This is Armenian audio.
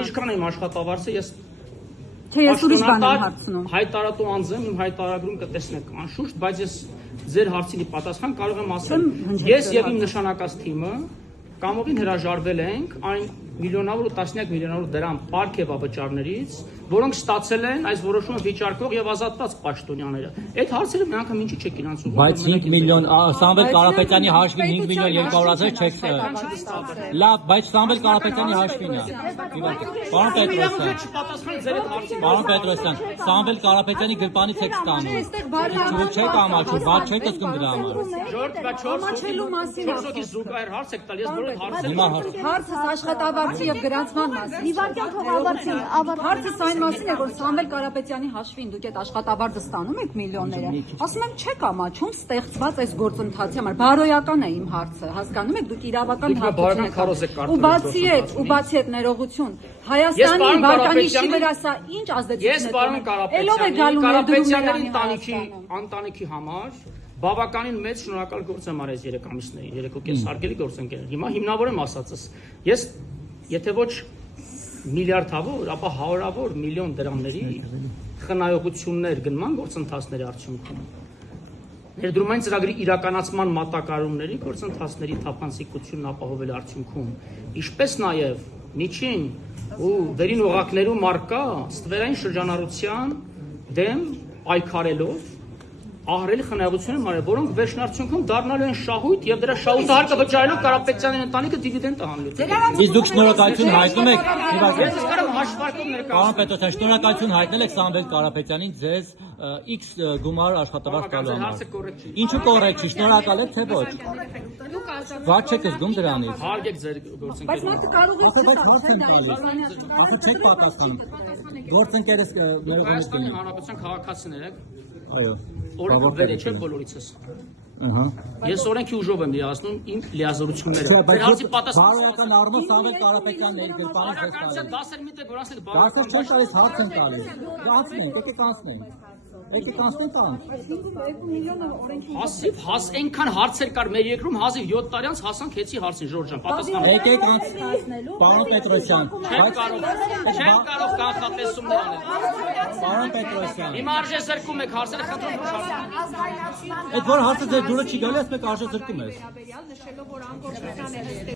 Ինչքան եմ աշխատավարձը, ես ուրիշ բան եմ հարցնում։ Հայտարարատու անձ եմ, իմ հայտարարագրում կտեսնեք անշուշտ, բայց ես ձեր հարցինի պատասխան կարող եմ ասել։ Ես եւ իմ նշանակած թիմը կամովին հրաժարվել ենք այն միլիոնավոր ու տասնյակ միլիոնավոր դրամ պարգևավճարներից, որոնք ստացել են այս որոշումը վիճարկող եւ ազատված պաշտոնյաները։ Այդ հարցերը նրանք ինչի չեք իրացում։ Բայց 5 միլիոն Սամվել Կարապետյանի հաշվին 5 միլիոն 200,000 չեք։ Լավ, բայց Սամվել Կարապետյանի հաշվին է։ Պարոն Պետրոսյան, Սամվել Կարապետյանի գրպանից եք ստանում։ Չեք ամաչում, բաց չեք ասում դրա համար։ Հարցը աշխատավարձի եւ գրանցման մասին։ Հարցը այն մասին է, որ Սամվել Կարապետյանի հաշվին դուք այդ աշխատավարձը ստանում եք միլիոնները։ Ասում եմ, չեք ամաչում ստեղծված այս գործընթացի համար։ Բարոյական է իմ հարցը, հասկանում եք, դուք իրավական հարցեր եք։ Ու բացի այդ ներողություն, Հայաստանի վարկանիշի վրա սա ինչ ազդեցություն է։ Ելով է գալու Կարապետյանների ընտանիքի համար բավականին մեծ շնորհակալ գործ եմ արել 3 ամիսներին, 3.5 հարգելի գործընկերներ։ Հիմա հիմնավոր եմ ասածս։ Ես եթե ոչ միլիարդավոր, ապա հարյուրավոր միլիոն դրամների խնայողություններ գնման գործընթացների արդյունքում ներդրումային ծրագրի իրականացման մատակարարումների գործընթացների թափանցիկությունն ապահովել արդյունքում, ինչպես նաև միջին ու վերին օղակներում առկա ստվերային շրջանառության դեմ պայքարելով ահռելի խնայողություն են արել, որոնք վերջնարդյունքում դառնալու են շահույթ եւ դրա շահութահարկը վճարելով Կարապետյանի ընտանիքը դիվիդենդ հանելու։ Իսկ դուք շնորհակալություն հայտնում եք Պարոն Պետրոսյան, շնորհակալություն հայտնել եք Սամվել Կարապետյանին ձեզ X գումար աշխատավարձ տալու համար։ Ինչու կոռեկտ չի, շնորհակալ եք թե ոչ։ Ված չեք զգում դրանից։ Հարգեք ձեր գործընկերներին։ Բայց մարդը կարող է չեք պատասխանում։ Գործընկերս Հայաստանի Հանրապետության քաղաքացիներ եք։ Այո։ Օրենքը վեր չէ բոլորիցս։ Ես օրենքի ուժով եմ լիազնում իմ լիազորությունները։ Ձեր հարցի պատասխան առումով Սամվել Կարապետյանն էր գրպանից դասեր միտը գորացել Դասեր չեն տալիս, հարց են տալիս։ Կանցնենք, եկեք կանցնենք։ Եկեք կանցնենք Հազիվ այնքան հարցեր կար մեր երկրում, հազիվ 7 տարի անց հասանք հեցի հարցին Ժորժան, պատասխան։ Եկեք կանցնենք, պարոն Պետրոսյան։ Չեն կարող կանխատեսումներ անել։ Պարոն Պետրոսյան։ Հիմա արժե զրկում եք հարցերը, խնդրում եք հարցը։ Այդ որ հարցը ձեր դուրը չի գալի, ասում եք արժե զրկում ես։